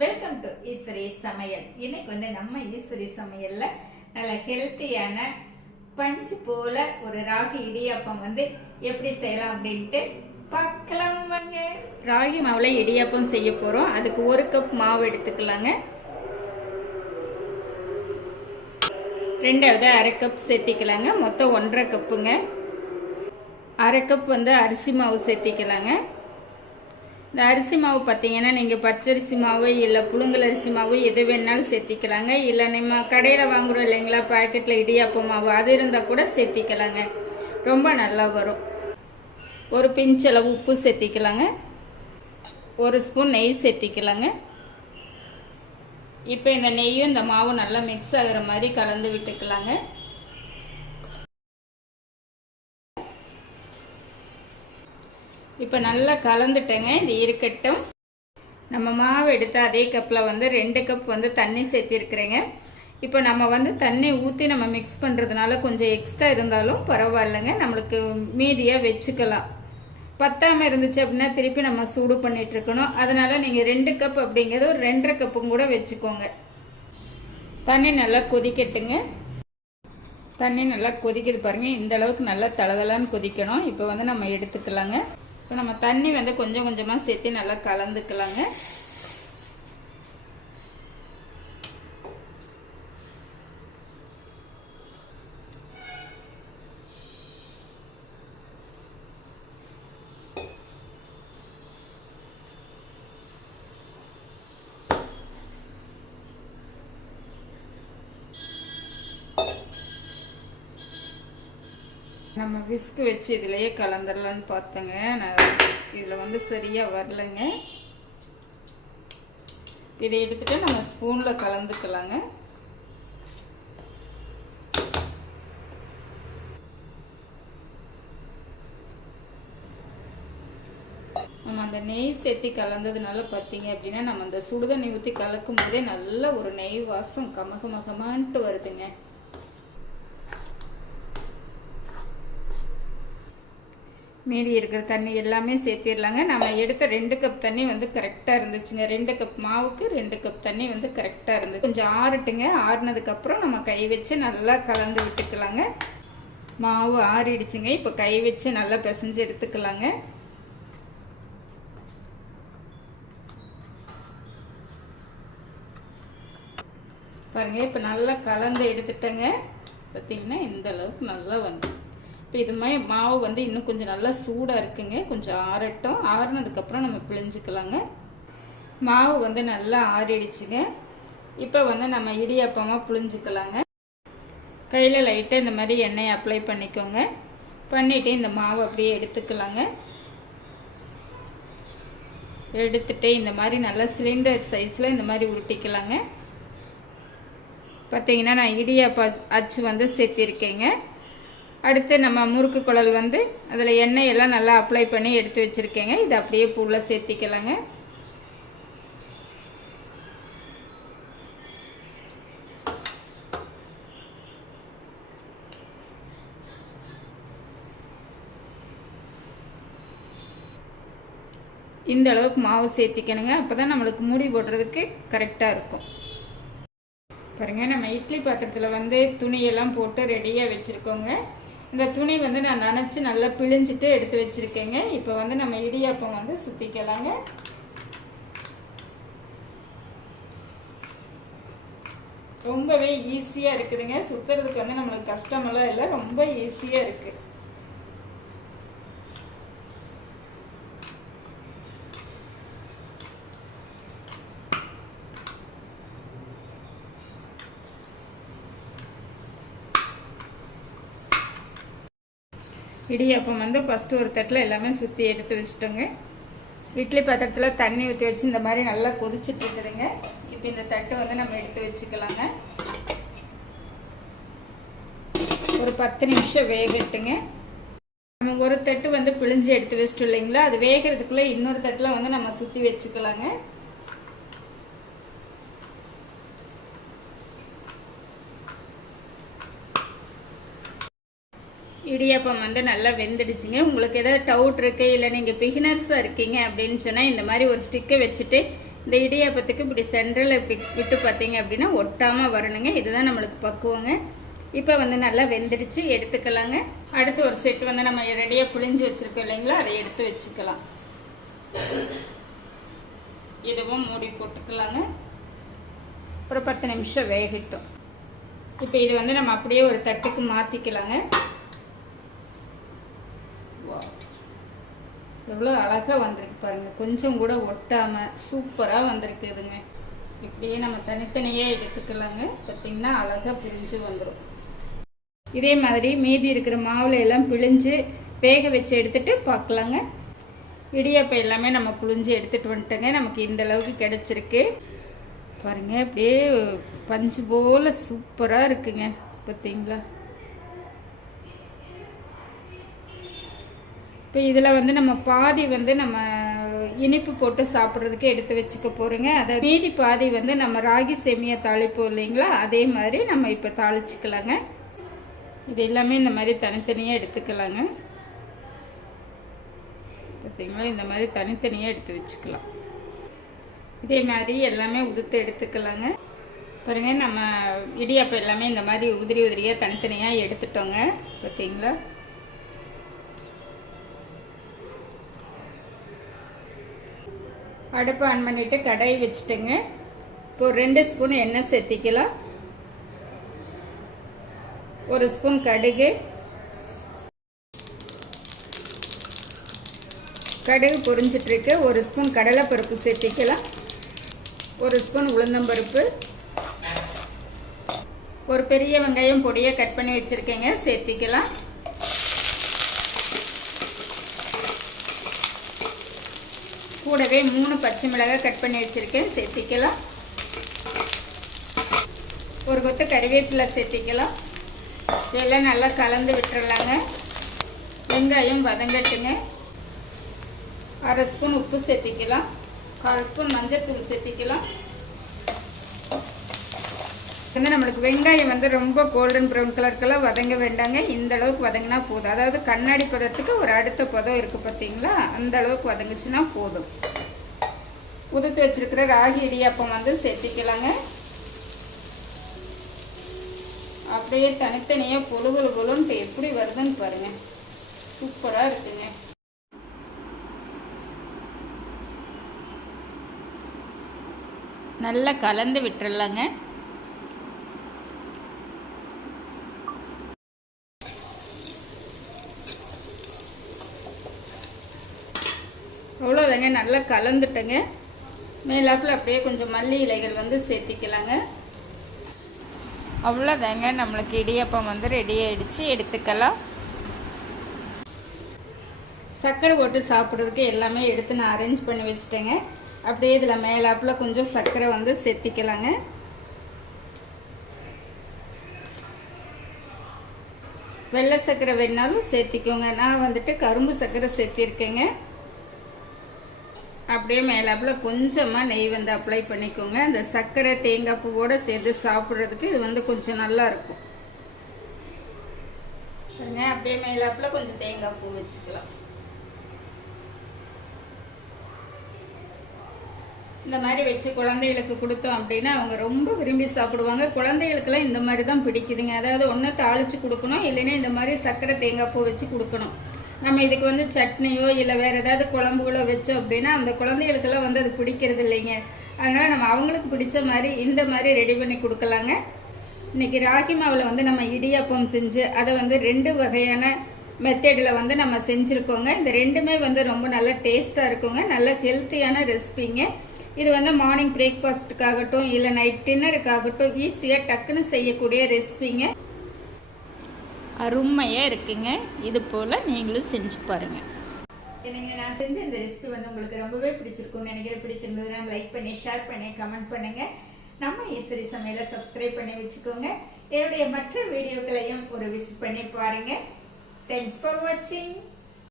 Welcome to Eswari சமையல். இன்னைக்கு வந்து நம்ம ஈஸ்வரி சமையல்ல நல்ல ஹெல்த்தியான பஞ்சு போல ஒரு ராகி இடியாப்பம் வந்து எப்படி செய்யலாம் அப்படின்ட்டு பார்க்கலாம் வாங்க. ராகி மாவுல இடியாப்பம் செய்ய போறோம். அதுக்கு ஒரு கப் மாவு எடுத்துக்கலாங்க. ரெண்டாவது அரை கப் சேர்த்திக்கலாங்க. மொத்தம் ஒன்றரை கப்புங்க அரை கப் வந்து அரிசி மாவு சேர்த்திக்கலாங்க. இந்த அரிசி மாவு பார்த்தீங்கன்னா நீங்கள் பச்சரிசி மாவு இல்லை புழுங்கல் அரிசி மாவு எது வேணாலும் சேர்த்திக்கலாங்க. இல்லை நம்ம கடையில் வாங்குறோம் இல்லைங்களா பாக்கெட்டில் இடியாப்ப மாவு அது இருந்தால் கூட சேர்த்திக்கலாங்க. ரொம்ப நல்லா வரும். ஒரு பிஞ்சளவு உப்பு சேர்த்திக்கலாங்க. ஒரு ஸ்பூன் நெய் சேர்த்திக்கலாங்க. இப்போ இந்த நெய்யும் இந்த மாவும் நல்லா மிக்ஸ் ஆகிற மாதிரி கலந்து விட்டுக்கலாங்க. இப்போ நல்லா கலந்துட்டேங்க. இது இருக்கட்டும். நம்ம மாவு எடுத்து அதே கப்பில் வந்து ரெண்டு கப் வந்து தண்ணி சேர்த்திருக்கிறேங்க. இப்போ நம்ம வந்து தண்ணி ஊற்றி நம்ம மிக்ஸ் பண்ணுறதுனால கொஞ்சம் எக்ஸ்ட்ரா இருந்தாலும் பரவாயில்லைங்க. நம்மளுக்கு மீதியாக வச்சுக்கலாம். பத்தாமல் இருந்துச்சு அப்படின்னா திருப்பி நம்ம சூடு பண்ணிகிட்ருக்கணும் அதனால் நீங்கள் ரெண்டு கப் அப்படிங்கிறது ஒரு ரெண்டரை கப்பும் கூட வச்சுக்கோங்க. தண்ணி நல்லா கொதிக்கட்டுங்க. தண்ணி நல்லா கொதிக்குது பாருங்கள் இந்த அளவுக்கு நல்லா தளதலான்னு கொதிக்கணும். இப்போ வந்து நம்ம எடுத்துக்கலாங்க. இப்போ நம்ம தண்ணி வந்து கொஞ்சம் கொஞ்சமாக சேர்த்து நல்லா கலந்துக்கலாங்க. நம்ம விஸ்கு வச்சு இதுலேயே கலந்துடலான்னு பார்த்தோங்க. நான் இதில் வந்து சரியாக வரலைங்க. இதை எடுத்துகிட்டு நம்ம ஸ்பூனில் கலந்துக்கலாங்க. நம்ம அந்த நெய் சேர்த்தி கலந்ததுனால பார்த்தீங்க அப்படின்னா நம்ம அந்த சுடுதண்ணி ஊற்றி கலக்கும் போதே நல்ல ஒரு நெய் வாசம் கமகமகமான்ட்டு வருதுங்க. மீதி இருக்கிற தண்ணி எல்லாமே சேர்த்திடலாங்க. நம்ம எடுத்த ரெண்டு கப் தண்ணி வந்து கரெக்டாக இருந்துச்சுங்க. ரெண்டு கப் மாவுக்கு ரெண்டு கப் தண்ணி வந்து கரெக்டாக இருந்துச்சு. கொஞ்சம் ஆறட்டுங்க. ஆறுனதுக்கப்புறம் நம்ம கை வச்சு நல்லா கலந்து விட்டுக்கலாங்க. மாவு ஆறிடுச்சுங்க. இப்போ கை வச்சு நல்லா பிசைஞ்சு எடுத்துக்கலாங்க. பாருங்க இப்போ நல்லா கலந்து எடுத்துட்டேங்க. பார்த்தீங்கன்னா இந்த அளவுக்கு நல்லா வந்துடும் இப்போ இது மாதிரி மாவு வந்து இன்னும் கொஞ்சம் நல்லா சூடாக இருக்குங்க. கொஞ்சம் ஆறட்டும். ஆறுனதுக்கப்புறம் நம்ம பிழிஞ்சுக்கலாங்க. மாவு வந்து நல்லா ஆறிடுச்சுங்க. இப்போ வந்து நம்ம இடியாப்பமாக புழிஞ்சுக்கலாங்க. கையில் லைட்டாக இந்த மாதிரி எண்ணெய் அப்ளை பண்ணிக்கோங்க. பண்ணிவிட்டு இந்த மாவு அப்படியே எடுத்துக்கலாங்க. எடுத்துகிட்டு இந்த மாதிரி நல்லா சிலிண்டர் சைஸில் இந்த மாதிரி உருட்டிக்கலாங்க. பார்த்தீங்கன்னா நான் இடியாப்ப அச்சு வந்து சேர்த்திருக்கேங்க. அடுத்து நம்ம முறுக்கு குழல் வந்து அதில் எண்ணெய் எல்லாம் நல்லா அப்ளை பண்ணி எடுத்து வச்சுருக்கேங்க. இதை அப்படியே பூவில் சேர்த்திக்கலாங்க. இந்த அளவுக்கு மாவு சேர்த்திக்கணுங்க. அப்போ தான் நம்மளுக்கு மூடி போடுறதுக்கு கரெக்டாக இருக்கும். பாருங்கள் நம்ம இட்லி பாத்திரத்தில் வந்து துணியெல்லாம் போட்டு ரெடியாக வச்சுருக்கோங்க. இந்த துணி வந்து நான் நினச்சி நல்லா பிழிஞ்சிட்டு எடுத்து வச்சுருக்கேங்க. இப்போ வந்து நம்ம இடியாப்பம் வந்து சுற்றிக்கலாங்க ரொம்பவே ஈஸியாக இருக்குதுங்க. சுற்றுறதுக்கு வந்து நம்மளுக்கு கஷ்டமெல்லாம் இல்லை. ரொம்ப ஈஸியாக இருக்குது இடியாப்பம் வந்து ஃபஸ்ட்டு ஒரு தட்டில் எல்லாமே சுற்றி எடுத்து வச்சுட்டோங்க. இட்லி பாத்திரத்தில் தண்ணி ஊற்றி வச்சு இந்த மாதிரி நல்லா கொதிச்சுட்டு இருக்குதுங்க. இப்போ இந்த தட்டு வந்து நம்ம எடுத்து வச்சுக்கலாங்க. ஒரு பத்து நிமிஷம் வேகட்டுங்க. நம்ம ஒரு தட்டு வந்து பிழிஞ்சு எடுத்து வச்சுட்டு இல்லைங்களா? அது வேகிறதுக்குள்ளே இன்னொரு தட்டில் வந்து நம்ம சுற்றி வச்சுக்கலாங்க. இடியாப்பம் வந்து நல்லா வெந்துடுச்சுங்க. உங்களுக்கு ஏதாவது டவுட் இருக்குது இல்லை நீங்கள் பிகினர்ஸாக இருக்கீங்க அப்படின்னு சொன்னால் இந்த மாதிரி ஒரு ஸ்டிக்கை வச்சுட்டு இந்த இடியாப்பத்துக்கு இப்படி சென்ட்ரலில் இப்படி விட்டு பார்த்தீங்க அப்படின்னா ஒட்டாமல் வரணுங்க. இதுதான் நம்மளுக்கு பக்குவங்க. இப்போ வந்து நல்லா வெந்துடுச்சு எடுத்துக்கலாங்க. அடுத்து ஒரு செட் வந்து நம்ம ரெடியாக புளிஞ்சு வச்சுருக்கோம் இல்லைங்களா? அதை எடுத்து வச்சுக்கலாம். இதுவும் மூடி போட்டுக்கலாங்க. ஒரு பத்து நிமிஷம் வேகட்டும். இப்போ இது வந்து நம்ம அப்படியே ஒரு தட்டுக்கு மாற்றிக்கலாங்க எவ்வளோ அழகாக வந்திருக்கு பாருங்கள் கொஞ்சம் கூட ஒட்டாமல் சூப்பராக வந்திருக்குதுங்க இப்படியே நம்ம தனித்தனியாக எடுத்துக்கலாங்க. பார்த்திங்கன்னா அழகாக பிரிஞ்சு வந்துடும் இதே மாதிரி மீதி இருக்கிற மாவுல எல்லாம் பிழிஞ்சு வேக வச்சு எடுத்துகிட்டு பார்க்கலாங்க இடியாப்பம் எல்லாமே நம்ம புழிஞ்சு எடுத்துகிட்டு வந்துட்டோங்க. நமக்கு இந்த அளவுக்கு கிடச்சிருக்கு. பாருங்கள் அப்படியே பஞ்சு போல் சூப்பராக இருக்குங்க. பார்த்தீங்களா இப்போ இதில் வந்து நம்ம பாதி வந்து நம்ம இனிப்பு போட்டு சாப்பிட்றதுக்கு எடுத்து வச்சுக்க போகிறோங்க அதை மீதி பாதி வந்து நம்ம ராகி சேமியா தாளிப்போம் இல்லைங்களா? அதே மாதிரி நம்ம இப்போ தாளிச்சிக்கலாங்க. இது எல்லாமே இந்த மாதிரி தனித்தனியாக எடுத்துக்கலாங்க. பார்த்திங்களா இந்த மாதிரி தனித்தனியாக எடுத்து வச்சுக்கலாம். இதே மாதிரி எல்லாமே உதுத்து எடுத்துக்கலாங்க. பாருங்கள் நம்ம இடியாப்பம் எல்லாமே இந்த மாதிரி உதிரி உதிரியாக தனித்தனியாக எடுத்துட்டோங்க. பார்த்தீங்களா அடுப்பு ஆன் பண்ணிவிட்டு கடாய் வச்சுட்டுங்க. இப்போ ரெண்டு ஸ்பூன் எண்ணெய் சேர்த்திக்கலாம். ஒரு ஸ்பூன் கடுகு. கடுகு பொரிஞ்சிட்ருக்கு. ஒரு ஸ்பூன் கடலைப்பருப்பு சேர்த்திக்கலாம். ஒரு ஸ்பூன் உளுந்தம்பருப்பு. ஒரு பெரிய வெங்காயம் பொடியை கட் பண்ணி வச்சுருக்கேங்க. சேர்த்திக்கலாம். கூடவே மூணு பச்சை மிளகாய் கட் பண்ணி வச்சுருக்கேன் சேர்த்திக்கலாம். ஒரு கொத்து கறிவேப்பிலை சேர்த்திக்கலாம். இதெல்லாம் நல்லா கலந்து விட்டுறலாங்க. வெங்காயம் வதங்கட்டுங்க. அரை ஸ்பூன் உப்பு சேர்த்திக்கலாம். கால் ஸ்பூன் மஞ்சள் தூள் சேர்த்திக்கலாம். வந்து நம்மளுக்கு வெங்காயம் வந்து ரொம்ப கோல்டன் ப்ரௌன் கலருக்கெல்லாம் வதங்க வேண்டாங்க. இந்த அளவுக்கு வதங்கினா போதும். அதாவது கண்ணாடி பதத்துக்கு ஒரு அடுத்த பதம் இருக்குது பார்த்தீங்களா? அந்த அளவுக்கு வதங்குச்சுன்னா போதும். உதுத்து வச்சிருக்கிற ராகி இடியாப்பம் வந்து சேர்த்திக்கலாங்க. அப்படியே தனித்தனியாக பொழு பொழு பொழுன்ட்டு எப்படி வருதுன்னு பாருங்கள் சூப்பராக இருக்குங்க. நல்லா கலந்து விட்டுறலாங்க. அவ்வளோதாங்க நல்லா கலந்துட்டேங்க. மேலாப்பில் அப்படியே கொஞ்சம் மல்லி இலைகள் வந்து சேர்த்திக்கலாங்க. அவ்வளோதாங்க நம்மளுக்கு இடியப்பம் வந்து ரெடி ஆகிடுச்சு எடுத்துக்கலாம். சர்க்கரை போட்டு சாப்பிட்றதுக்கு எல்லாமே எடுத்து நான் அரேஞ்ச் பண்ணி வச்சுட்டேங்க. அப்படியே இதில் மேலாப்பில் கொஞ்சம் சர்க்கரை வந்து சேர்த்திக்கலாங்க. வெள்ளை சர்க்கரை வேணாலும் சேர்த்திக்கோங்க. நான் வந்துட்டு கரும்பு சர்க்கரை சேர்த்திருக்கேங்க. அப்படியே மேலாப்பில் கொஞ்சமாக நெய் வந்து அப்ளை பண்ணிக்கோங்க. அந்த சர்க்கரை தேங்காய் பூவோடு சேர்த்து சாப்பிட்றதுக்கு இது வந்து கொஞ்சம் நல்லா இருக்கும். அப்படியே மேலாப்பில் கொஞ்சம் தேங்காய் பூ வச்சுக்கலாம். இந்த மாதிரி வச்சு குழந்தைகளுக்கு கொடுத்தோம் அப்படின்னா அவங்க ரொம்ப விரும்பி சாப்பிடுவாங்க. குழந்தைகளுக்கெல்லாம் இந்த மாதிரி தான் பிடிக்குதுங்க. அதாவது ஒன்று தாளித்து கொடுக்கணும் இல்லைன்னா இந்த மாதிரி சர்க்கரை தேங்காய் பூ வச்சு கொடுக்கணும். நம்ம இதுக்கு வந்து சட்னியோ இல்லை வேறு ஏதாவது குழம்புகளோ வச்சோம் அப்படின்னா அந்த குழந்தைகளுக்கெல்லாம் வந்து அது பிடிக்கிறது இல்லைங்க. அதனால் நம்ம அவங்களுக்கு பிடிச்ச மாதிரி இந்த மாதிரி ரெடி பண்ணி கொடுக்கலாங்க. இன்றைக்கி ராகி மாவில் வந்து நம்ம இடியாப்பம் செஞ்சு அதை வந்து ரெண்டு வகையான மெத்தடில் வந்து நம்ம செஞ்சுருக்கோங்க. இந்த ரெண்டுமே வந்து ரொம்ப நல்ல டேஸ்ட்டாக இருக்குங்க. நல்ல ஹெல்த்தியான ரெசிபிங்க இது வந்து மார்னிங் பிரேக்ஃபாஸ்ட்டுக்காகட்டும் இல்லை நைட் டின்னருக்காகட்டும் ஈஸியாக டக்குன்னு செய்யக்கூடிய ரெசிபிங்க அருமையாக இருக்குங்க. இது போல் நீங்களும் செஞ்சு பாருங்கள் என்னங்க நான் செஞ்ச இந்த ரெசிபி வந்து உங்களுக்கு ரொம்பவே பிடிச்சிருக்கும்னு நினைக்கிறேன். பிடிச்சிருந்ததுன்னா லைக் பண்ணி ஷேர் பண்ணி கமெண்ட் பண்ணுங்கள் நம்ம ஈஸ்வரி சமையலை சப்ஸ்கிரைப் பண்ணி வச்சுக்கோங்க. என்னுடைய மற்ற வீடியோக்களையும் ஒரு விசிட் பண்ணி பாருங்கள் தேங்க்ஸ் ஃபார் வாட்சிங்